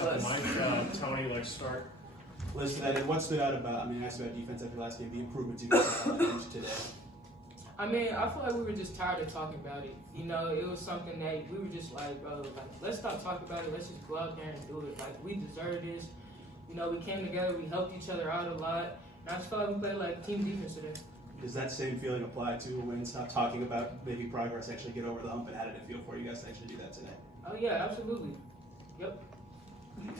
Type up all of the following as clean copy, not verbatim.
Mike, Tony, start. Listen to that. And what stood out about, I asked about defense after last game, the improvements you guys saw on the bench today. I feel like we were just tired of talking about it. It was something that we were just like, bro, let's stop talking about it. Let's just go out there and do it. We deserve this. We came together. We helped each other out a lot. And I just felt like we played team defense today. Does that same feeling apply to when stop talking about making progress, actually get over the hump, and how did it feel for you guys to actually do that today? Oh, yeah, absolutely. Yep. Very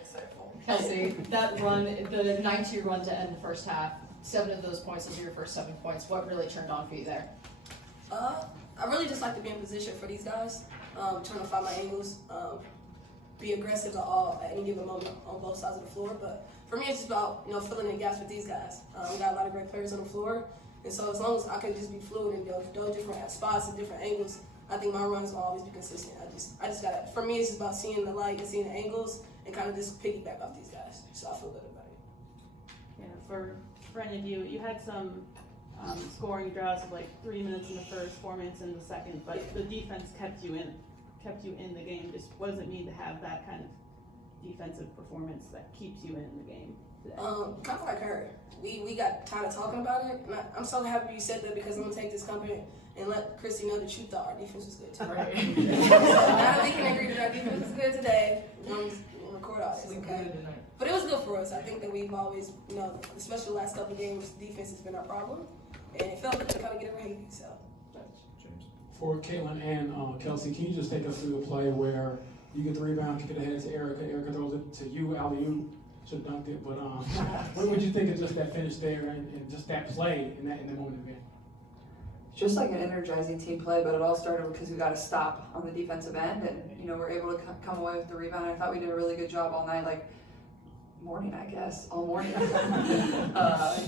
insightful. Kelsey, that run, the 9-2 run to end the first half, 7 of those points, those are your first 7 points. What really turned on for you there? I really just like to be in position for these guys, trying to find my angles, be aggressive at any given moment on both sides of the floor. But for me, it's just about filling in gaps with these guys. We got a lot of great players on the floor, and so as long as I can just be fluid and go different spots and different angles, I think my runs will always be consistent. I just gotta. For me, it's just about seeing the light and seeing the angles and kind of just piggyback off these guys. So I feel good about it. Yeah, for any of you, you had some scoring droughts of 3 minutes in the first, 4 minutes in the second, but the defense kept you in the game. Just what does it mean to have that kind of defensive performance that keeps you in the game today? Kind of like her. We got tired of talking about it, and I'm so happy you said that because I'm gonna take this company and let Christy know that you thought our defense was good today. Right. So now that we can agree that our defense is good today, we'll record all this, okay? But it was good for us. I think that we've always, especially the last couple of games, defense has been our problem, and it felt good to kind of get it right. So. For Caitlin and Kelsey, can you just take us through the play where you get the rebound, kick it ahead to Erica throws it to you, alley-oop, should have dunked it, but what would you think of just that finish there and just that play in that moment of the game? Just like an energizing team play, but it all started because we got a stop on the defensive end, and we're able to come away with the rebound. I thought we did a really good job all night, all morning,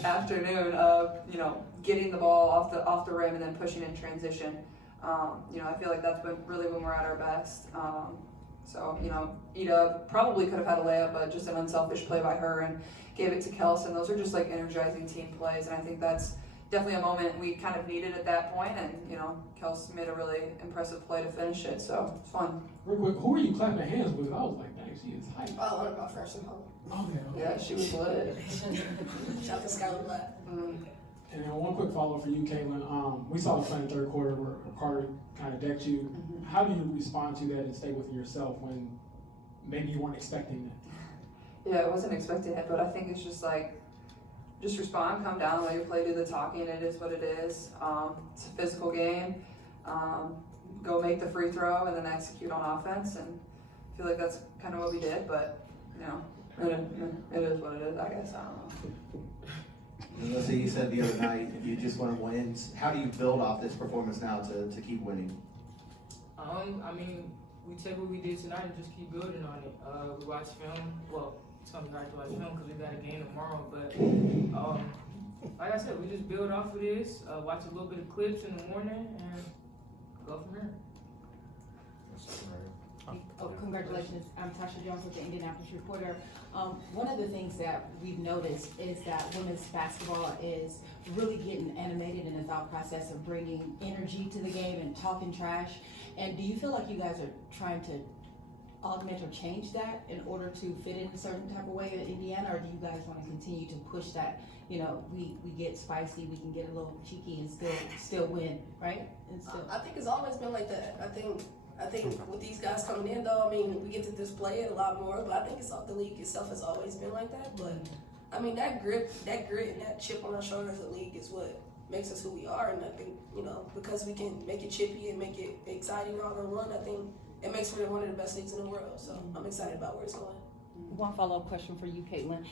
afternoon of getting the ball off the rim and then pushing in transition. I feel like that's really when we're at our best. So Ida probably could have had a layup, but just an unselfish play by her and gave it to Kelsey. And those are just energizing team plays, and I think that's definitely a moment we kind of needed at that point. And Kelsey made a really impressive play to finish it, so it's fun. Real quick, who are you clapping hands with? I was like, dang, she is hype. Oh, what about first and home? Okay. Yeah, she was lit. Shout out to Skylar Black. And then one quick follow-up for you, Caitlin. We saw the play in the third quarter where Carter kind of decked you. Mm-hmm. How do you respond to that and stay within yourself when maybe you weren't expecting that? Yeah, I wasn't expecting it, but I think it's just just respond, come down, let your play do the talking. It is what it is. It's a physical game. Go make the free throw and then execute on offense. And I feel like that's kind of what we did, but it is what it is, I guess. I don't know. NaLyssa, you said the other night you just want to win. How do you build off this performance now to keep winning? We take what we did tonight and just keep building on it. We watch film. Well, some guys watch film because we got a game tomorrow. But like I said, we just build off of this. Watch a little bit of clips in the morning and go from there. Oh, congratulations. I'm Tasha Jones with the Indianapolis Reporter. One of the things that we've noticed is that women's basketball is really getting animated in the thought process of bringing energy to the game and talking trash. And do you feel like you guys are trying to augment or change that in order to fit in a certain type of way in Indiana, or do you guys want to continue to push that? We get spicy, we can get a little cheeky and still win, right? And still. I think it's always been like that. I think with these guys coming in, though, we get to display it a lot more, but I think the league itself has always been like that. But that grit and that chip on our shoulder as a league is what makes us who we are. And I think, because we can make it chippy and make it exciting all in one, I think it makes for one of the best leagues in the world. So I'm excited about where it's going. One follow-up question for you, Caitlin.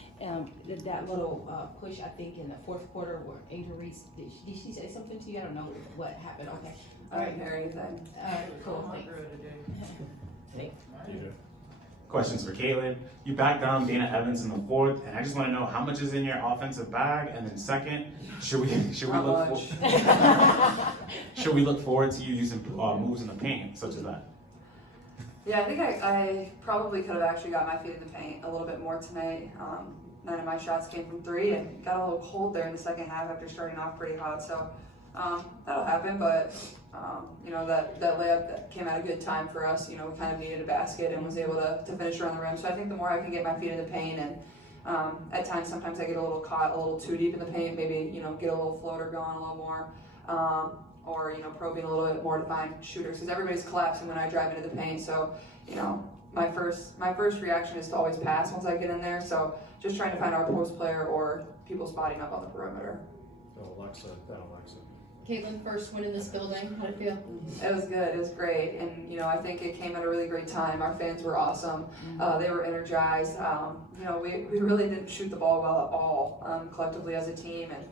That little push, I think, in the fourth quarter where Angel Reese, did she say something to you? I don't know what happened. Okay. All right, Mary, then. All right, cool. Thanks. Questions for Caitlin. You backed down Dana Evans in the fourth, and I just want to know how much is in your offensive bag. And then second, should we look forward to you using moves in the paint, such as that? Yeah, I think I probably could have actually got my feet in the paint a little bit more tonight. None of my shots came from three, and got a little cold there in the second half after starting off pretty hot. So that'll happen, but you know, that layup that came at a good time for us, you know, we kind of needed a basket and was able to finish around the rim. So I think the more I can get my feet in the paint, and at times, sometimes I get a little caught a little too deep in the paint, maybe, you know, get a little floater going a little more, or, you know, probing a little bit more to find shooters, because everybody's collapsing when I drive into the paint. So, you know, my first reaction is to always pass once I get in there. So just trying to find our post player or people spotting up on the perimeter. Alexa. Caitlin, first win in this building, how'd it feel? It was good. It was great, and you know, I think it came at a really great time. Our fans were awesome. They were energized. You know, we really didn't shoot the ball well at all collectively as a team, and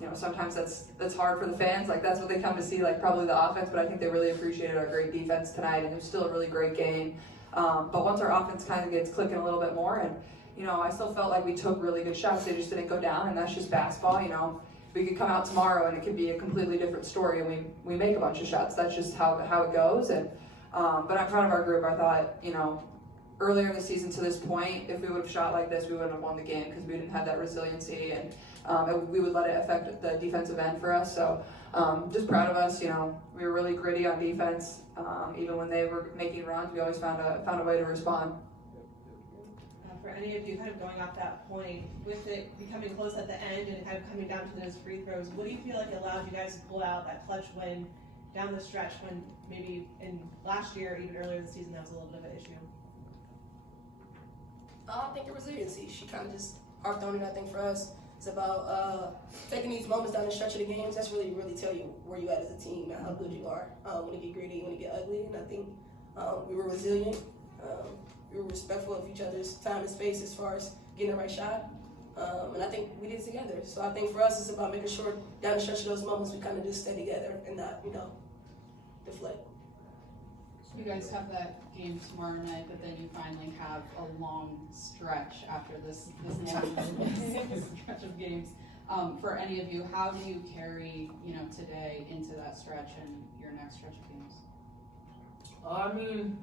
you know, sometimes that's hard for the fans. Like, that's what they come to see, like probably the offense. But I think they really appreciated our great defense tonight, and it was still a really great game. But once our offense kind of gets clicking a little bit more, and you know, I still felt like we took really good shots. They just didn't go down, and that's just basketball. You know, we could come out tomorrow and it could be a completely different story, and we make a bunch of shots. That's just how it goes. And but I'm proud of our group. I thought, you know, earlier in the season to this point, if we would have shot like this, we wouldn't have won the game, because we didn't have that resiliency, and we would let it affect the defensive end for us. So just proud of us. You know, we were really gritty on defense. Even when they were making runs, we always found a way to respond. For any of you, kind of going off that point, with it becoming close at the end and kind of coming down to those free throws, what do you feel like allowed you guys to pull out that clutch win down the stretch when maybe in last year, even earlier this season, that was a little bit of an issue? I think the resiliency. She kind of just harped on it. I think for us, it's about taking these moments down the stretch of the games. That's really tell you where you at as a team and how good you are. When it get gritty, when it get ugly, and I think we were resilient. We were respectful of each other's time and space as far as getting the right shot. And I think we did it together. So I think for us, it's about making sure down the stretch of those moments we kind of just stay together and not, you know, deflect. You guys have that game tomorrow night, but then you finally have a long stretch after this stretch of games. For any of you, how do you carry, you know, today into that stretch and your next stretch of games? I mean,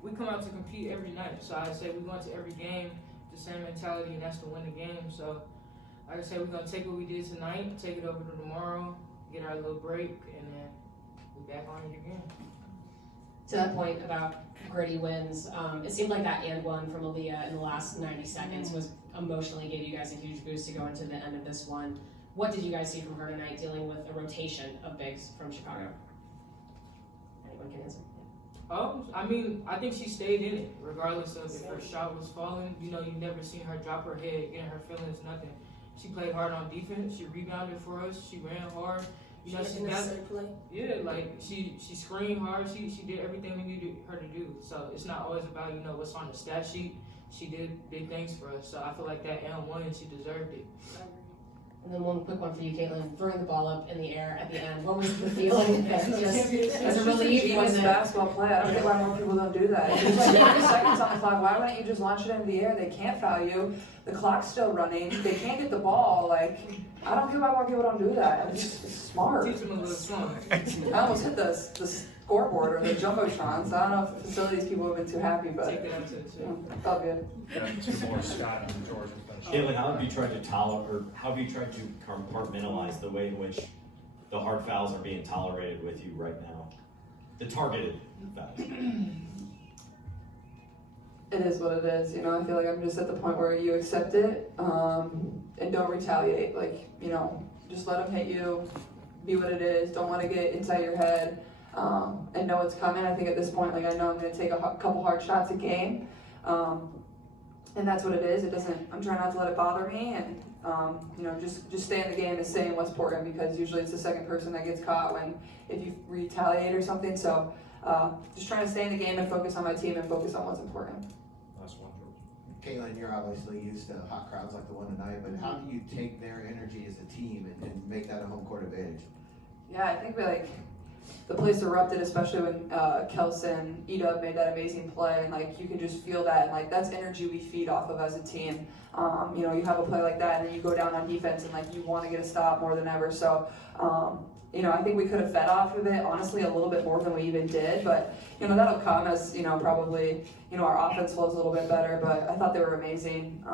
we come out to compete every night. So I say we go into every game the same mentality, and that's to win the game. So like I said, we're gonna take what we did tonight, take it over to tomorrow, get our little break, and then we're back on it again. To that point about gritty wins, it seemed like that and one from Aaliyah in the last 90 seconds was emotionally gave you guys a huge boost to go into the end of this one. What did you guys see from her tonight dealing with a rotation of bigs from Chicago? Anyone can answer. I mean, I think she stayed in it, regardless of if her shot was falling. You know, you never seen her drop her head, getting her feelings, nothing. She played hard on defense. She rebounded for us. She ran hard. You know, she got like she screened hard. She did everything we needed her to do. So it's not always about, you know, what's on the stat sheet. She did big things for us. So I feel like that and she deserved it. And then one quick one for you, Caitlin, throwing the ball up in the air at the end. What was the feeling? As a relief, It's a basketball play. I don't get why more people don't do that. There's like 30 seconds on the clock. Why wouldn't you just launch it into the air? They can't foul you. The clock's still running. They can't get the ball. Like, I don't get why more people don't do that. It's smart. Teach them a little smart. I almost hit the scoreboard or the jumbotron, so I don't know if facilities people have been too happy, but Take it up to the it felt good. Two more, Scott and George will finish. Caitlin, how have you tried to how have you tried to compartmentalize the way in which the hard fouls are being tolerated with you right now? The targeted fouls. It is what it is, you know. I feel like I'm just at the point where you accept it and don't retaliate. Like, you know, just let them hit you, be what it is. Don't want to get inside your head and know it's coming. I think at this point, like, I know I'm going to take a couple hard shots a game, and that's what it is. It doesn't. I'm trying not to let it bother me, and you know, just stay in the game and stay in what's important, because usually it's the second person that gets caught if you retaliate or something. So just trying to stay in the game and focus on my team and focus on what's important. Last one, George. Caitlin, you're obviously used to hot crowds like the one tonight, but how do you take their energy as a team and make that a home court advantage? Yeah, I think the place erupted, especially when Kelsey and Edub made that amazing play, and like you can just feel that, and like that's energy we feed off of as a team. You know, you have a play like that, and then you go down on defense, and like you want to get a stop more than ever. So you know, I think we could have fed off of it, honestly, a little bit more than we even did, but, you know, that'll come as, you know, probably, you know, our offense flows a little bit better, but I thought they were amazing.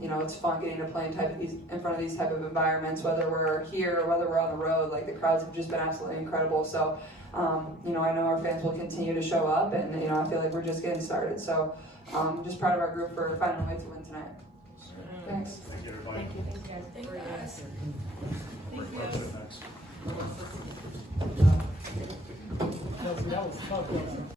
You know, it's fun getting to play in front of these type of environments, whether we're here or whether we're on the road. Like, the crowds have just been absolutely incredible. So, you know, I know our fans will continue to show up, and, you know, I feel like we're just getting started. So, just proud of our group for finding a way to win tonight. Thanks. Thank you, everybody. Thank you, thank you guys. Thank you for your guys. answer. We're close to it next. That was tough.